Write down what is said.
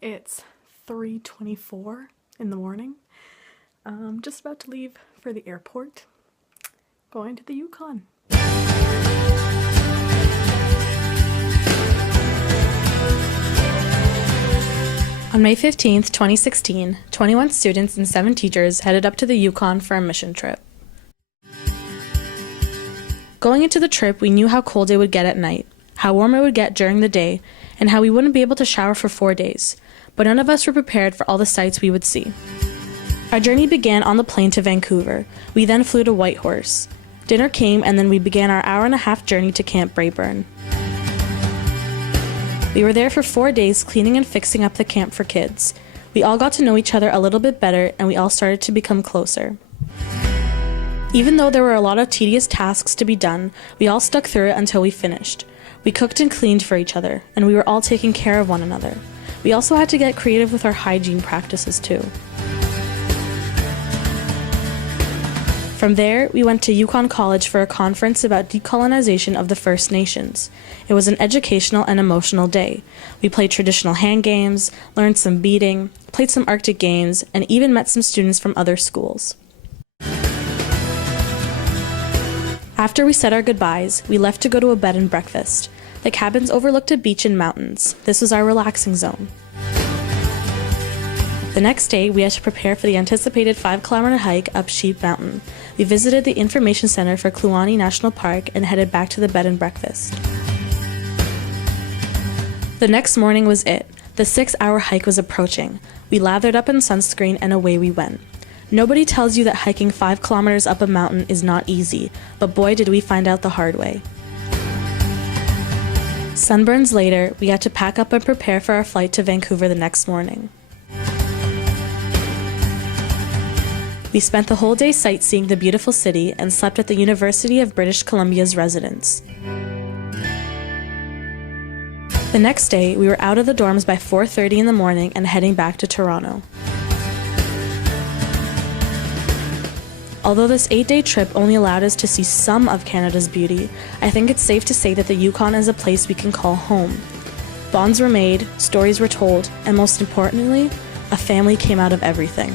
It's 3:24 in the morning. I'm just about to leave for the airport, going to the Yukon. On May 15th, 2016, 21 students and 7 teachers headed up to the Yukon for a mission trip. Going into the trip, we knew how cold it would get at night, how warm it would get during the day, and how we wouldn't be able to shower for 4 days, but none of us were prepared for all the sights we would see. Our journey began on the plane to Vancouver. We then flew to Whitehorse. Dinner came, and then we began our hour-and-a-half journey to Camp Brayburn. We were there for 4 days cleaning and fixing up the camp for kids. We all got to know each other a little bit better, and we all started to become closer. Even though there were a lot of tedious tasks to be done, we all stuck through it until we finished. We cooked and cleaned for each other, and we were all taking care of one another. We also had to get creative with our hygiene practices too. From there, we went to Yukon College for a conference about decolonization of the First Nations. It was an educational and emotional day. We played traditional hand games, learned some beading, played some Arctic games, and even met some students from other schools. After we said our goodbyes, we left to go to a bed and breakfast. The cabins overlooked a beach and mountains. This was our relaxing zone. The next day, we had to prepare for the anticipated 5-kilometer hike up Sheep Mountain. We visited the Information Center for Kluane National Park and headed back to the bed and breakfast. The next morning was it. The 6-hour hike was approaching. We lathered up in sunscreen and away we went. Nobody tells you that hiking 5 kilometers up a mountain is not easy, but boy did we find out the hard way. Sunburns later, we had to pack up and prepare for our flight to Vancouver the next morning. We spent the whole day sightseeing the beautiful city and slept at the University of British Columbia's residence. The next day, we were out of the dorms by 4:30 in the morning and heading back to Toronto. Although this 8-day trip only allowed us to see some of Canada's beauty, I think it's safe to say that the Yukon is a place we can call home. Bonds were made, stories were told, and most importantly, a family came out of everything.